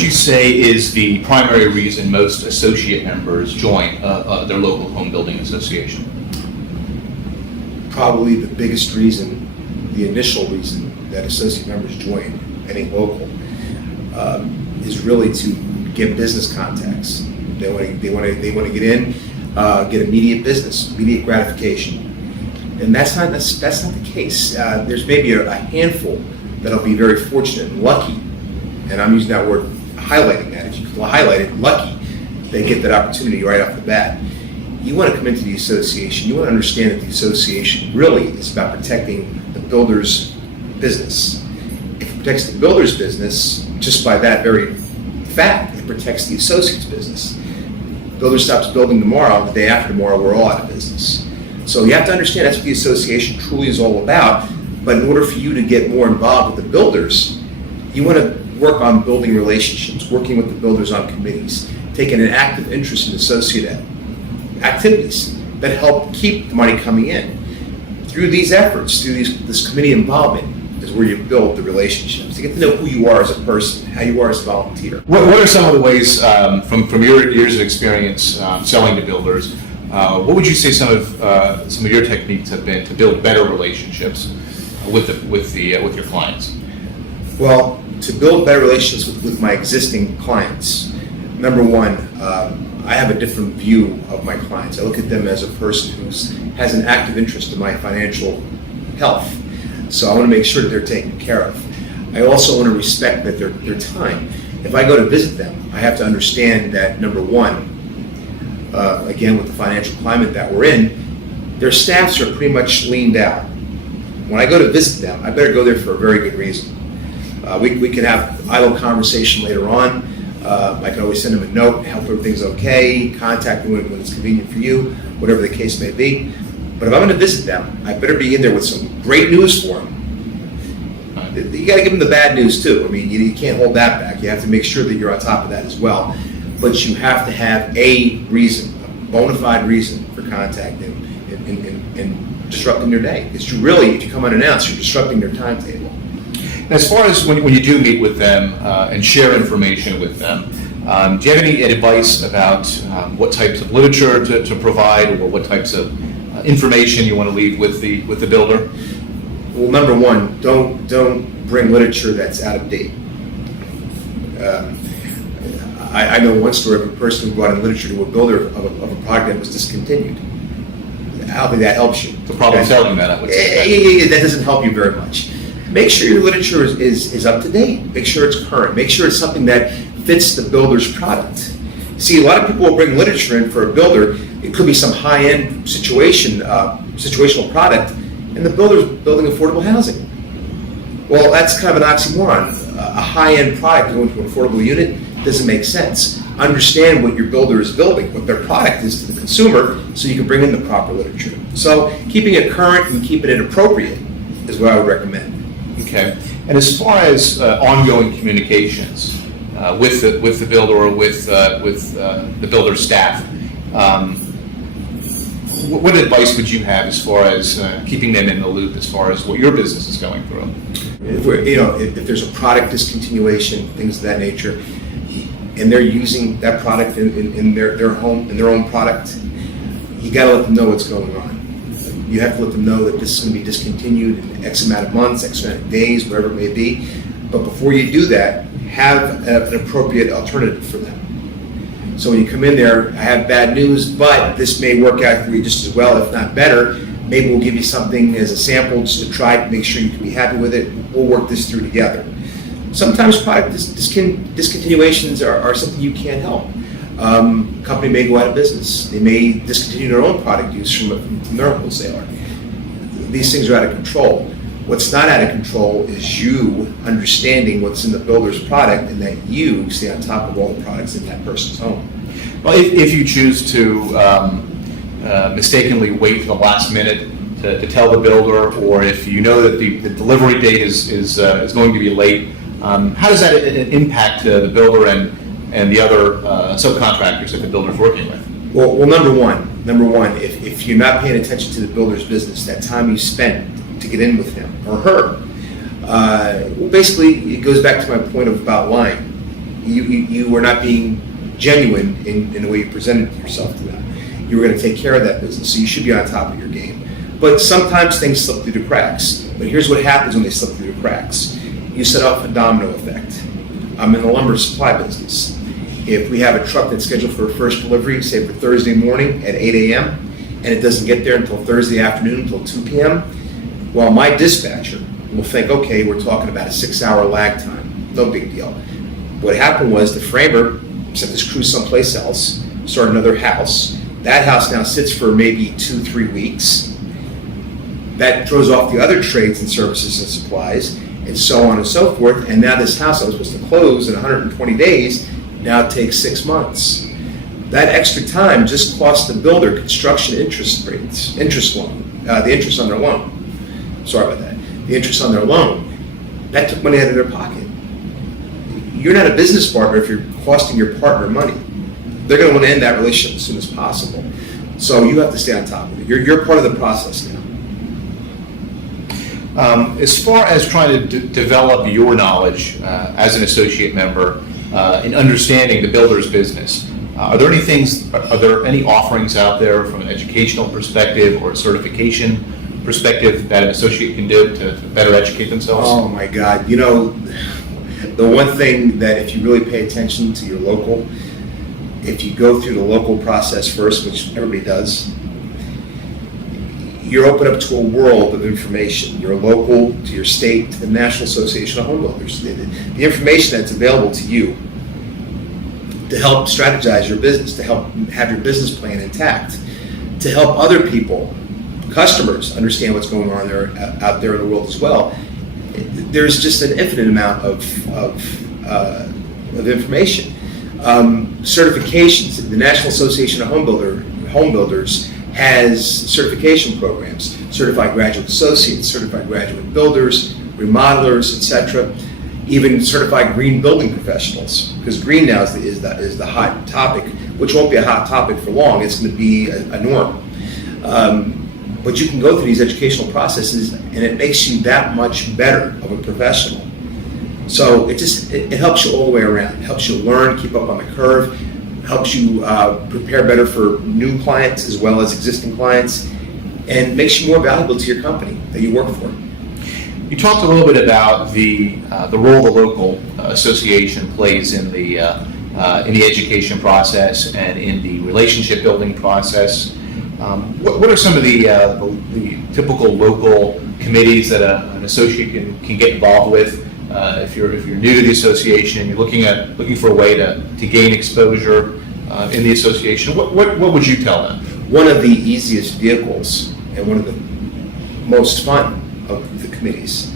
would you say is the primary reason most associate members join their local home building association? Probably the biggest reason, the initial reason that associate members join any local is really to get business contacts. They want to get in, get immediate business, immediate gratification, and that's not the case. There's maybe a handful that'll be very fortunate and lucky, and I'm using that word, highlighting that. If you highlight it, lucky, they get that opportunity right off the bat. You want to come into the association, you want to understand that the association really is about protecting the builder's business. If it protects the builder's business, just by that very fact, it protects the associate's business. Builder stops building tomorrow, the day after tomorrow, we're all out of business. So you have to understand that's what the association truly is all about. But in order for you to get more involved with the builders, you want to work on building relationships, working with the builders on committees, taking an active interest in associate activities that help keep the money coming in. Through these efforts, through this committee involvement, is where you build the relationships. You get to know who you are as a person, how you are as a volunteer. What are some of the ways, from your years of experience selling to builders, what would you say some of your techniques have been to build better relationships with your clients? Well, to build better relationships with my existing clients, number one, I have a different view of my clients. I look at them as a person who has an active interest in my financial health. So I want to make sure that they're taken care of. I also want to respect that their time. If I go to visit them, I have to understand that, number one, again, with the financial climate that we're in, their staffs are pretty much leaned out. When I go to visit them, I better go there for a very good reason. We can have idle conversation later on. I can always send them a note, help everything's okay, contact me when it's convenient for you, whatever the case may be. But if I'm going to visit them, I better be in there with some great news for them. You got to give them the bad news too. I mean, you can't hold that back. You have to make sure that you're on top of that as well. But you have to have a reason, a bona fide reason for contacting and disrupting their day. Because if you come unannounced, you're disrupting their timetable. As far as when you do meet with them and share information with them, do you have any advice about what types of literature to provide, or what types of information you want to leave with the builder? Well, number one, don't bring literature that's out of date. I know one story of a person who brought in literature to a builder of a product that was discontinued. I don't think that helps you. The problem selling that, I would say. That doesn't help you very much. Make sure your literature is up to date. Make sure it's current. Make sure it's something that fits the builder's product. See, a lot of people will bring literature in for a builder. It could be some high-end situational product, and the builder's building affordable housing. Well, that's kind of an oxymoron. A high-end product going to an affordable unit doesn't make sense. Understand what your builder is building, what their product is to the consumer, so you can bring in the proper literature. So keeping it current and keeping it appropriate is what I would recommend. Okay. And as far as ongoing communications with the builder or with the builder's staff, what advice would you have as far as keeping them in the loop as far as what your business is going through? If there's a product discontinuation, things of that nature, and they're using that product in their home, in their own product, you got to let them know what's going on. You have to let them know that this is going to be discontinued in X amount of months, X amount of days, whatever it may be. But before you do that, have an appropriate alternative for them. So when you come in there, I have bad news, but this may work out for you just as well, if not better. Maybe we'll give you something as a sample just to try to make sure you can be happy with it. We'll work this through together. Sometimes product discontinuations are something you can't help. Company may go out of business. They may discontinue their own product use from their wholesaler. These things are out of control. What's not out of control is you understanding what's in the builder's product and that you stay on top of all the products in that person's home. Well, if you choose to mistakenly wait for the last minute to tell the builder, or if you know that the delivery date is going to be late, how does that impact the builder and the other subcontractors that the builder's working with? Well, number one, if you're not paying attention to the builder's business, that time you spent to get in with him or her, well, basically it goes back to my point about lying. You were not being genuine in the way you presented yourself to them. You were going to take care of that business, so you should be on top of your game. But sometimes things slip through the cracks. But here's what happens when they slip through the cracks. You set off a domino effect. I'm in the lumber supply business. If we have a truck that's scheduled for a first delivery, say for Thursday morning at 8 a.m., and it doesn't get there until Thursday afternoon, until 2 p.m., well, my dispatcher will think, okay, we're talking about a 6-hour lag time. No big deal. What happened was the framer sent this crew someplace else, started another house. That house now sits for maybe 2-3 weeks. That throws off the other trades and services and supplies, and so on and so forth. And now this house I was supposed to close in 120 days now takes 6 months. That extra time just cost the builder construction interest loan, the interest on their loan. Sorry about that. The interest on their loan. That took money out of their pocket. You're not a business partner if you're costing your partner money. They're going to want to end that relationship as soon as possible. So you have to stay on top of it. You're part of the process now. As far as trying to develop your knowledge as an associate member in understanding the builder's business, are there any offerings out there from an educational perspective or a certification perspective that an associate can do to better educate themselves? Oh my God. You know, the one thing that if you really pay attention to your local, if you go through the local process first, which everybody does, you're open up to a world of information. You're local to your state, to the National Association of Home Builders. The information that's available to you to help strategize your business, to help have your business plan intact, to help other people, customers, understand what's going on out there in the world as well. There's just an infinite amount of information. Certifications. The National Association of Home Builders has certification programs: certified graduate associates, certified graduate builders, remodelers, etc. Even certified green building professionals, because green now is the hot topic, which won't be a hot topic for long. It's going to be a norm. But you can go through these educational processes, and it makes you that much better of a professional. So it helps you all the way around. It helps you learn, keep up on the curve, helps you prepare better for new clients as well as existing clients, and makes you more valuable to your company that you work for. You talked a little bit about the role the local association plays in the education process and in the relationship building process. What are some of the typical local committees that an associate can get involved with? If you're new to the association, you're looking for a way to gain exposure in the association. What would you tell them? One of the easiest vehicles and one of the most fun of the committees,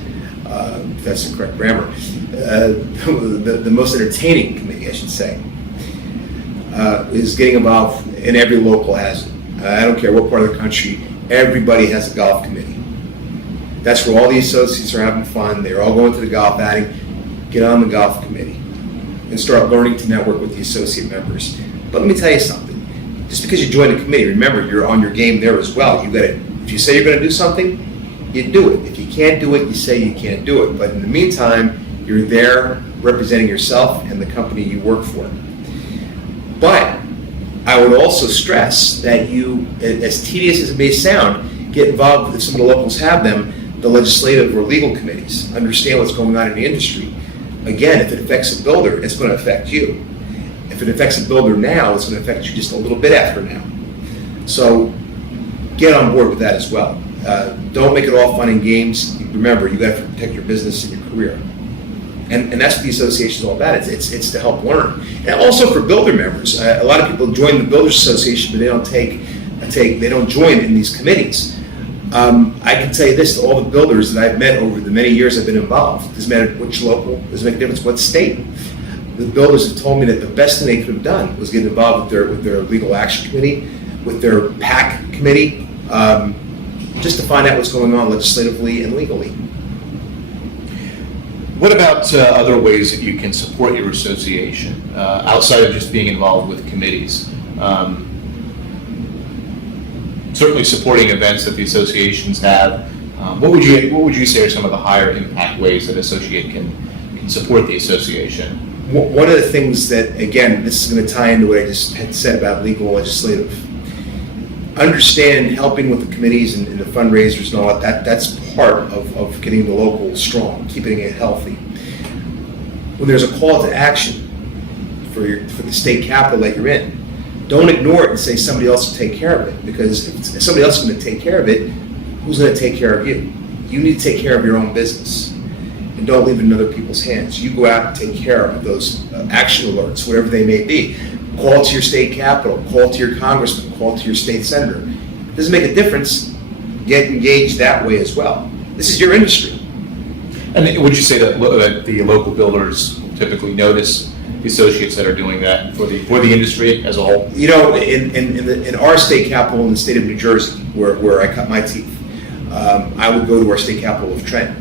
if that's the correct grammar, the most entertaining committee, I should say, is getting involved, and every local has it. I don't care what part of the country, everybody has a golf committee. That's where all the associates are having fun. They're all going to the golf outing. Get on the golf committee and start learning to network with the associate members. But let me tell you something. Just because you join a committee, remember, you're on your game there as well. If you say you're going to do something, you do it. If you can't do it, you say you can't do it. But in the meantime, you're there representing yourself and the company you work for. But I would also stress that you, as tedious as it may sound, get involved, if some of the locals have them, the legislative or legal committees, understand what's going on in the industry. Again, if it affects a builder, it's going to affect you. If it affects a builder now, it's going to affect you just a little bit after now. So get on board with that as well. Don't make it all fun and games. Remember, you got to protect your business and your career. And that's what the association is all about. It's to help learn. And also for builder members, a lot of people join the Builders Association, but they don't join in these committees. I can tell you this, to all the builders that I've met over the many years I've been involved, it doesn't matter which local, it doesn't make a difference what state. The builders have told me that the best thing they could have done was get involved with their legal action committee, with their PAC committee, just to find out what's going on legislatively and legally. What about other ways that you can support your association outside of just being involved with committees? Certainly supporting events that the associations have. What would you say are some of the higher impact ways that an associate can support the association? One of the things that, again, this is going to tie into what I just had said about legal and legislative. Understand helping with the committees and the fundraisers and all that's part of getting the local strong, keeping it healthy. When there's a call to action for the state capital that you're in, don't ignore it and say somebody else will take care of it, because if somebody else is going to take care of it, who's going to take care of you? You need to take care of your own business, and don't leave it in other people's hands. You go out and take care of those action alerts, whatever they may be. Call to your state capital, call to your congressman, call to your state senator. It doesn't make a difference. Get engaged that way as well. This is your industry. And would you say that the local builders typically notice the associates that are doing that for the industry as a whole? You know, in our state capital in the state of New Jersey, where I cut my teeth, I would go to our state capital of Trenton,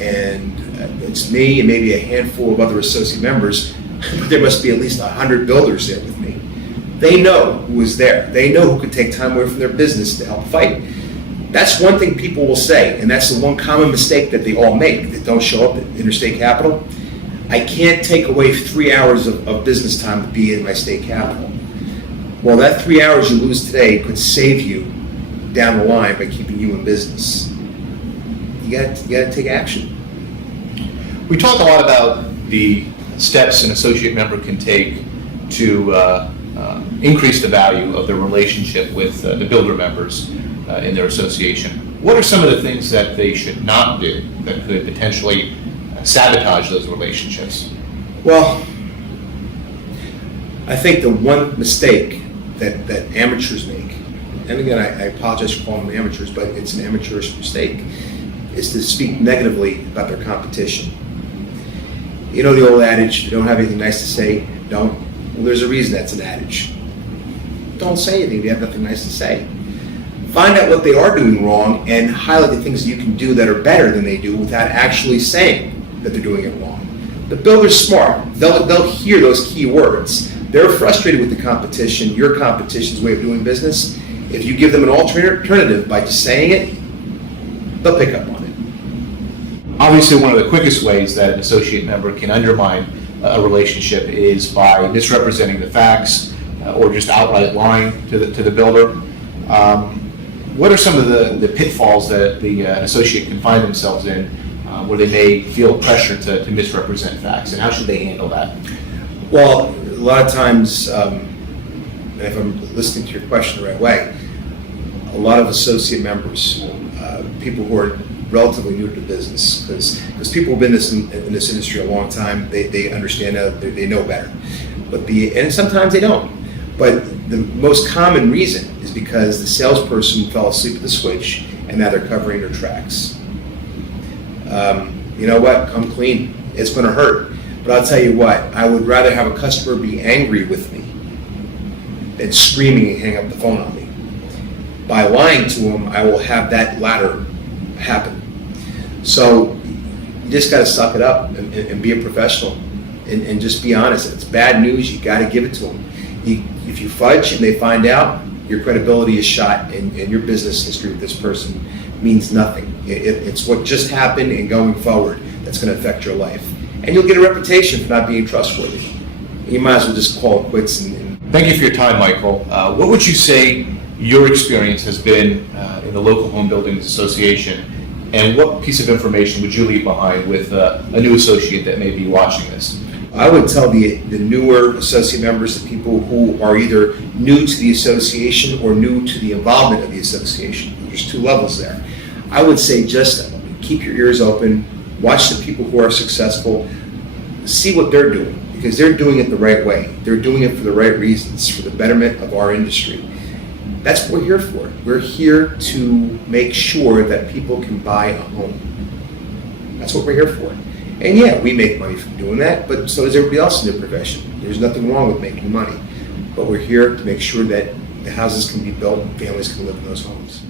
and it's me and maybe a handful of other associate members, but there must be at least 100 builders there with me. They know who is there. They know who could take time away from their business to help fight. That's one thing people will say, and that's the one common mistake that they all make that don't show up at interstate capital. I can't take away 3 hours of business time to be in my state capital. Well, that 3 hours you lose today could save you down the line by keeping you in business. You got to take action. We talk a lot about the steps an associate member can take to increase the value of their relationship with the builder members in their association. What are some of the things that they should not do that could potentially sabotage those relationships? Well, I think the one mistake that amateurs make, and again, I apologize for calling them amateurs, but it's an amateurish mistake, is to speak negatively about their competition. You know the old adage, if you don't have anything nice to say, don't. Well, there's a reason that's an adage. Don't say anything if you have nothing nice to say. Find out what they are doing wrong and highlight the things that you can do that are better than they do without actually saying that they're doing it wrong. The builder's smart. They'll hear those key words. They're frustrated with the competition, your competition's way of doing business. If you give them an alternative by just saying it, they'll pick up on it. Obviously, one of the quickest ways that an associate member can undermine a relationship is by misrepresenting the facts or just outright lying to the builder. What are some of the pitfalls that the associate can find themselves in where they may feel pressure to misrepresent facts, and how should they handle that? Well, a lot of times, and if I'm listening to your question the right way, a lot of associate members, people who are relatively new to business, because people have been in this industry a long time, they understand they know better, and sometimes they don't. But the most common reason is because the salesperson fell asleep at the switch and now they're covering their tracks. You know what? Come clean. It's going to hurt. But I'll tell you what, I would rather have a customer be angry with me than screaming and hang up the phone on me. By lying to them, I will have that latter happen. So you just got to suck it up and be a professional and just be honest. If it's bad news, you got to give it to them. If you fudge and they find out, your credibility is shot, and your business history with this person means nothing. It's what just happened and going forward that's going to affect your life. And you'll get a reputation for not being trustworthy. You might as well just call it quits. Thank you for your time, Michael. What would you say your experience has been in the local home buildings association, and what piece of information would you leave behind with a new associate that may be watching this? I would tell the newer associate members, the people who are either new to the association or new to the involvement of the association. There's two levels there. I would say just keep your ears open, watch the people who are successful, see what they're doing, because they're doing it the right way. They're doing it for the right reasons, for the betterment of our industry. That's what we're here for. We're here to make sure that people can buy a home. That's what we're here for. And yeah, we make money from doing that, but so does everybody else in their profession. There's nothing wrong with making money. But we're here to make sure that the houses can be built and families can live in those homes.